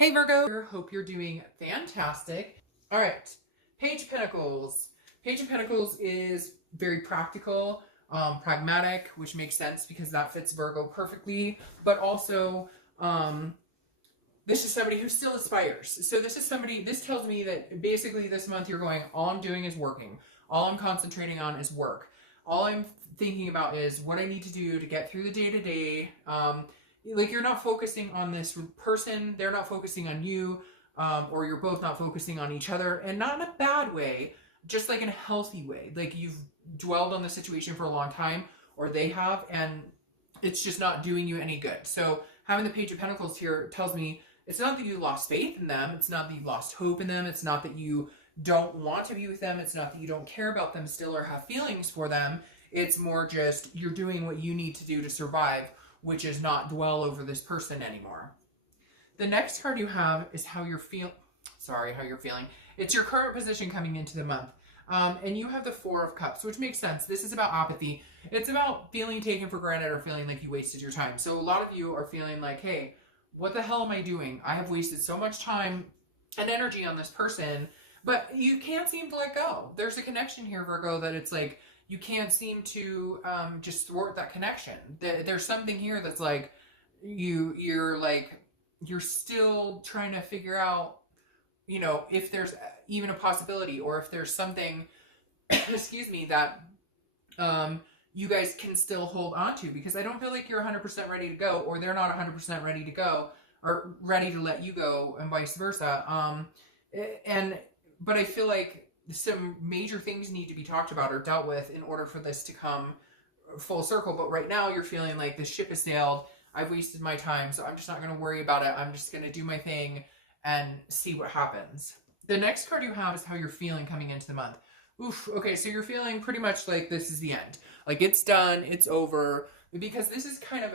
Hey Virgo, hope you're doing fantastic. All right, Page of Pentacles. Page of Pentacles is very practical, pragmatic, which makes sense because that fits Virgo perfectly, but also this is somebody who still aspires. So this tells me that basically this month you're going, all I'm doing is working. All I'm concentrating on is work. All I'm thinking about is what I need to do to get through the day-to-day. Like you're not focusing on this person, they're not focusing on you, or you're both not focusing on each other, and not in a bad way, just like in a healthy way. Like you've dwelled on the situation for a long time, or they have, and it's just not doing you any good. So having the Page of Pentacles here tells me it's not that you lost faith in them, it's not that you lost hope in them, it's not that you don't want to be with them, it's not that you don't care about them still or have feelings for them. It's more just you're doing what you need to do to survive, which is not dwell over this person anymore. The next card you have is how you're feeling. It's your current position coming into the month. And you have the Four of Cups, which makes sense. This is about apathy. It's about feeling taken for granted or feeling like you wasted your time. So a lot of you are feeling like, hey, what the hell am I doing? I have wasted so much time and energy on this person, but you can't seem to let go. There's a connection here, Virgo, that it's like, you can't seem to just thwart that connection. There's something here that's like, you're still trying to figure out, you know, if there's even a possibility, or if there's something, excuse me, that you guys can still hold on to, because I don't feel like you're 100% ready to go, or they're not 100% ready to go, or ready to let you go, and vice versa. But I feel like some major things need to be talked about or dealt with in order for this to come full circle. But right now you're feeling like the ship has sailed. I've wasted my time, so I'm just not going to worry about it. I'm just going to do my thing and see what happens. The next card you have is how you're feeling coming into the month. Oof. Okay, so you're feeling pretty much like this is the end. Like it's done, it's over. Because this is kind of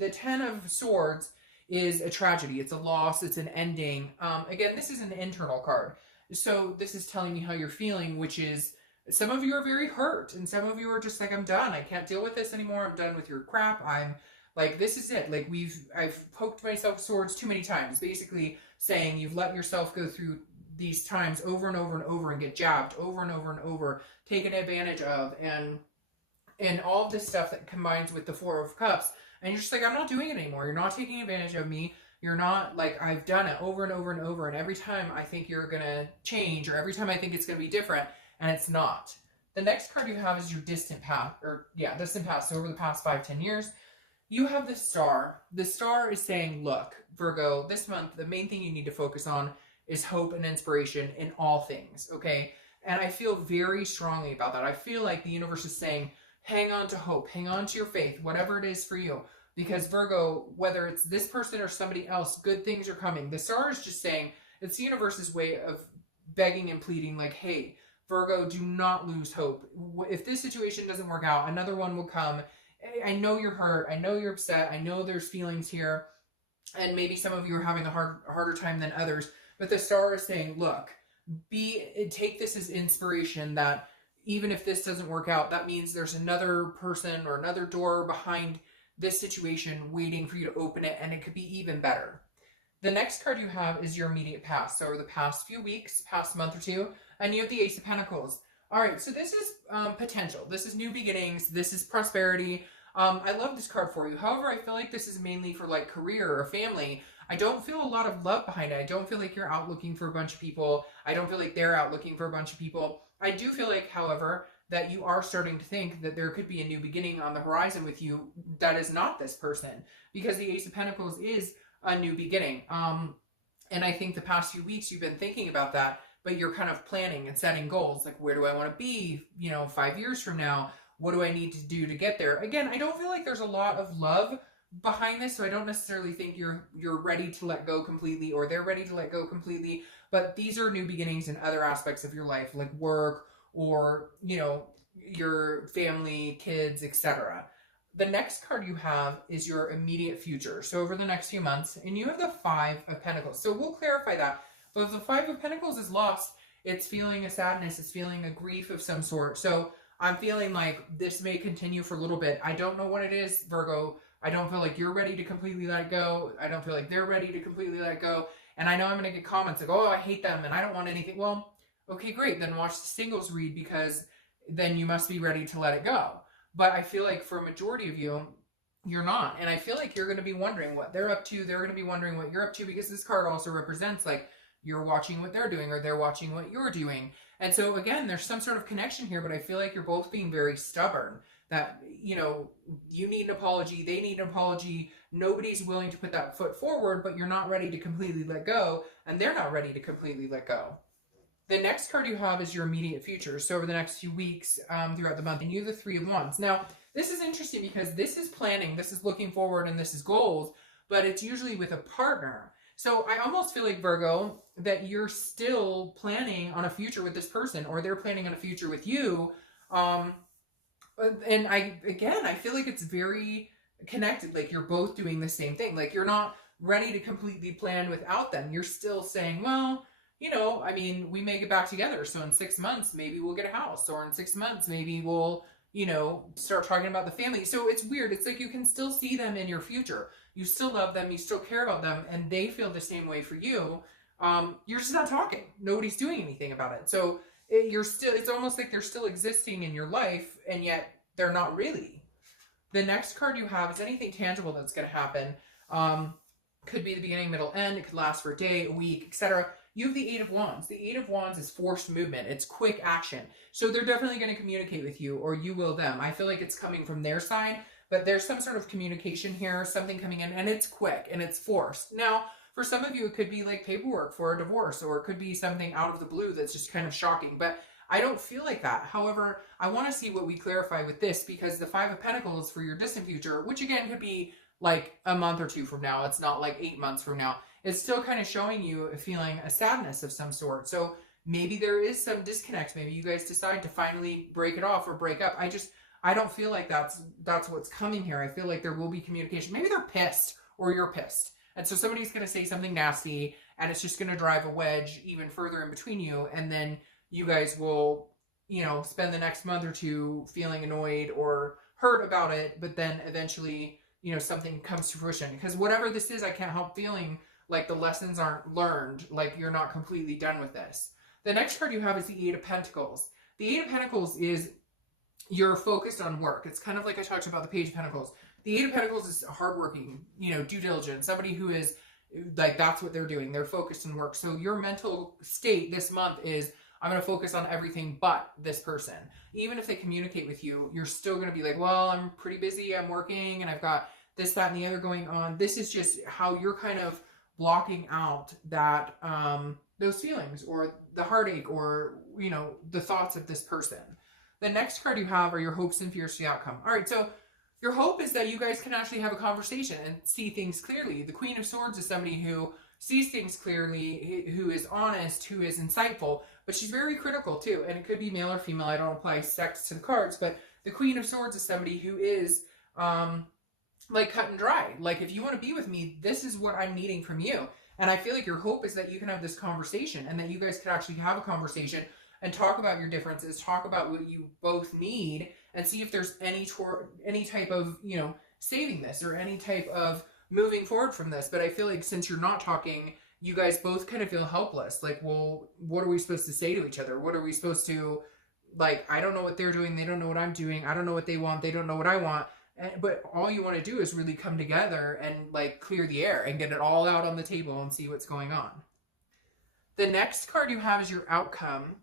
the Ten of Swords is a tragedy. It's a loss. It's an ending. Again, this is an internal card. So this is telling me how you're feeling, which is some of you are very hurt, and some of you are just like, I'm done. I can't deal with this anymore. I'm done with your crap. I'm like, this is it. Like I've poked myself swords too many times, basically saying you've let yourself go through these times over and over and over and get jabbed over and over and over, taken advantage of, and all of this stuff that combines with the Four of Cups. And you're just like, I'm not doing it anymore. You're not taking advantage of me. You're not like, I've done it over and over and over, and every time I think you're going to change, or every time I think it's going to be different, and it's not. The next card you have is your distant past, distant past. So over the past 5-10 years, you have the Star. The Star is saying, look, Virgo, this month, the main thing you need to focus on is hope and inspiration in all things, okay? And I feel very strongly about that. I feel like the universe is saying, hang on to hope, hang on to your faith, whatever it is for you. Because Virgo, whether it's this person or somebody else, good things are coming. The Star is just saying, it's the universe's way of begging and pleading, like, hey, Virgo, do not lose hope. If this situation doesn't work out, another one will come. I know you're hurt. I know you're upset. I know there's feelings here. And maybe some of you are having a harder time than others. But the Star is saying, look, take this as inspiration that even if this doesn't work out, that means there's another person or another door behind this situation waiting for you to open it, and it could be even better. The next card you have is your immediate past. So over the past few weeks, past month or two, and you have the Ace of Pentacles. All right, so this is potential. This is new beginnings. This is prosperity. I love this card for you. However, I feel like this is mainly for like career or family. I don't feel a lot of love behind it. I don't feel like you're out looking for a bunch of people. I don't feel like they're out looking for a bunch of people. I do feel like, however, that you are starting to think that there could be a new beginning on the horizon with you that is not this person, because the Ace of Pentacles is a new beginning. And I think the past few weeks you've been thinking about that, but you're kind of planning and setting goals. Like, where do I want to be, 5 years from now? What do I need to do to get there? Again, I don't feel like there's a lot of love behind this, so I don't necessarily think you're ready to let go completely, or they're ready to let go completely. But these are new beginnings in other aspects of your life, like work, or, your family, kids, etc. The next card you have is your immediate future. So over the next few months, and you have the Five of Pentacles. So we'll clarify that. But if the Five of Pentacles is lost, it's feeling a sadness, it's feeling a grief of some sort. So I'm feeling like this may continue for a little bit. I don't know what it is, Virgo. I don't feel like you're ready to completely let it go. I don't feel like they're ready to completely let it go. And I know I'm going to get comments like, oh, I hate them and I don't want anything. Well, okay, great. Then watch the singles read, because then you must be ready to let it go. But I feel like for a majority of you, you're not. And I feel like you're going to be wondering what they're up to. They're going to be wondering what you're up to, because this card also represents like you're watching what they're doing or they're watching what you're doing. And so again, there's some sort of connection here, but I feel like you're both being very stubborn. That, you know, you need an apology, they need an apology. Nobody's willing to put that foot forward, but you're not ready to completely let go, and they're not ready to completely let go. The next card you have is your immediate future. So over the next few weeks, throughout the month, and you have the Three of Wands. Now, this is interesting because this is planning, this is looking forward, and this is goals, but it's usually with a partner. So I almost feel like, Virgo, that you're still planning on a future with this person, or they're planning on a future with you. And I feel like it's very connected. Like you're both doing the same thing. Like you're not ready to completely plan without them. You're still saying, well, you know, I mean, we may get back together. So in 6 months, maybe we'll get a house, or in 6 months, maybe we'll, you know, start talking about the family. So it's weird. It's like you can still see them in your future. You still love them. You still care about them. And they feel the same way for you. You're just not talking. Nobody's doing anything about it. So it's almost like they're still existing in your life, and yet they're not really. The next card you have is anything tangible that's going to happen. Could be the beginning, middle, end. It could last for a day, a week, etc. You have the Eight of Wands. The Eight of Wands is forced movement. It's quick action. So they're definitely going to communicate with you, or you will them. I feel like it's coming from their side, but there's some sort of communication here, something coming in, and it's quick and it's forced. Now, for some of you, it could be like paperwork for a divorce, or it could be something out of the blue that's just kind of shocking. But I don't feel like that. However, I want to see what we clarify with this, because the Five of Pentacles for your distant future, which again could be like a month or two from now. It's not like 8 months from now. It's still kind of showing you feeling a sadness of some sort. So maybe there is some disconnect. Maybe you guys decide to finally break it off or break up. I don't feel like that's what's coming here. I feel like there will be communication. Maybe they're pissed, or you're pissed. And so somebody's going to say something nasty, and it's just going to drive a wedge even further in between you. And then you guys will, you know, spend the next month or two feeling annoyed or hurt about it. But then eventually, you know, something comes to fruition. Because whatever this is, I can't help feeling like the lessons aren't learned. Like you're not completely done with this. The next card you have is the Eight of Pentacles. The Eight of Pentacles is you're focused on work. It's kind of like I talked about the Page of Pentacles. The Eight of Pentacles is hardworking, you know, due diligence, somebody who is like, that's what they're doing. They're focused on work. So your mental state this month is, I'm going to focus on everything but this person. Even if they communicate with you, you're still going to be like, well, I'm pretty busy. I'm working and I've got this, that, and the other going on. This is just how you're kind of blocking out that, those feelings or the heartache or, you know, the thoughts of this person. The next card you have are your hopes and fears for the outcome. All right. So your hope is that you guys can actually have a conversation and see things clearly. The Queen of Swords is somebody who sees things clearly, who is honest, who is insightful, but she's very critical too. And it could be male or female. I don't apply sex to the cards, but the Queen of Swords is somebody who is like cut and dry. Like, if you want to be with me, this is what I'm needing from you. And I feel like your hope is that you can have this conversation, and that you guys could actually have a conversation and talk about your differences, talk about what you both need, and see if there's any type of, you know, saving this or any type of moving forward from this. But I feel like since you're not talking, you guys both kind of feel helpless. Like, well, what are we supposed to say to each other? What are we supposed to, like, I don't know what they're doing. They don't know what I'm doing. I don't know what they want. They don't know what I want. But all you want to do is really come together and like clear the air and get it all out on the table and see what's going on. The next card you have is your outcome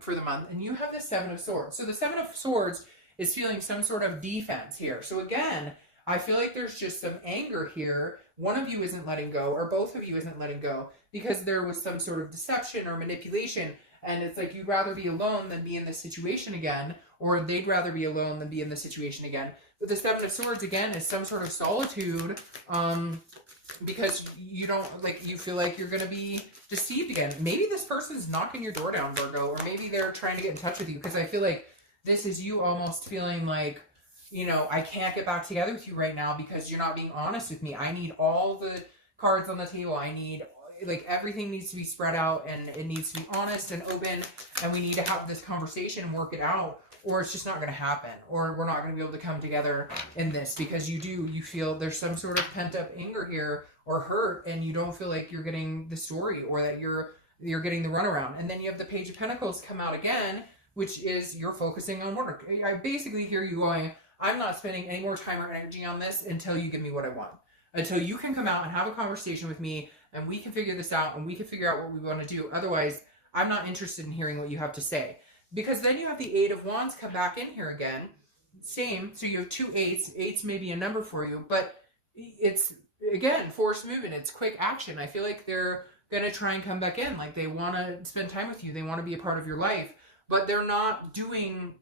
for the month, and you have the Seven of Swords. So the Seven of Swords is feeling some sort of defense here. So again, I feel like there's just some anger here. One of you isn't letting go, or both of you isn't letting go, because there was some sort of deception or manipulation. And it's like, you'd rather be alone than be in this situation again, or they'd rather be alone than be in this situation again. But the Seven of Swords, again, is some sort of solitude, because you don't, like, you feel like you're going to be deceived again. Maybe this person's knocking your door down, Virgo, or maybe they're trying to get in touch with you, because I feel like this is you almost feeling like, you know, I can't get back together with you right now because you're not being honest with me. I need all the cards on the table. I need like everything needs to be spread out and it needs to be honest and open, and we need to have this conversation and work it out, or it's just not going to happen, or we're not going to be able to come together in this, because you feel there's some sort of pent up anger here or hurt, and you don't feel like you're getting the story, or that you're getting the runaround. And then you have the Page of Pentacles come out again, which is you're focusing on work. I basically hear you going, I'm not spending any more time or energy on this until you give me what I want. Until you can come out and have a conversation with me and we can figure this out and we can figure out what we want to do. Otherwise, I'm not interested in hearing what you have to say. Because then you have the Eight of Wands come back in here again. Same. So you have two eights. Eights may be a number for you, but it's, again, forced movement. It's quick action. I feel like they're going to try and come back in. Like they want to spend time with you. They want to be a part of your life, but they're not doing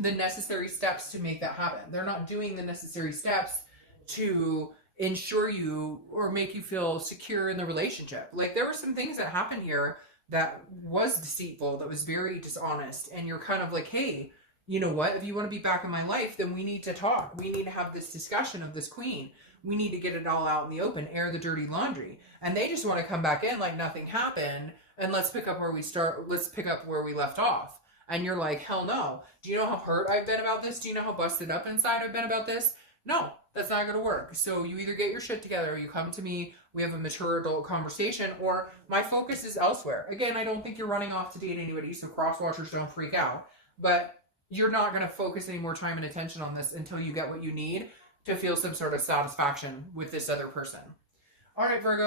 the necessary steps to make that happen. They're not doing the necessary steps to ensure you or make you feel secure in the relationship. Like there were some things that happened here that was deceitful, that was very dishonest, and you're kind of like, hey, you know what, if you want to be back in my life, then we need to talk. We need to have this discussion of this queen. We need to get it all out in the open, air the dirty laundry. And they just want to come back in like nothing happened, and let's pick up where we start. Let's pick up where we left off. And you're like, hell no. Do you know how hurt I've been about this? Do you know how busted up inside I've been about this? No, that's not going to work. So you either get your shit together, or you come to me, we have a mature adult conversation, or my focus is elsewhere. Again, I don't think you're running off to date anybody, so cross-watchers don't freak out. But you're not going to focus any more time and attention on this until you get what you need to feel some sort of satisfaction with this other person. All right, Virgo.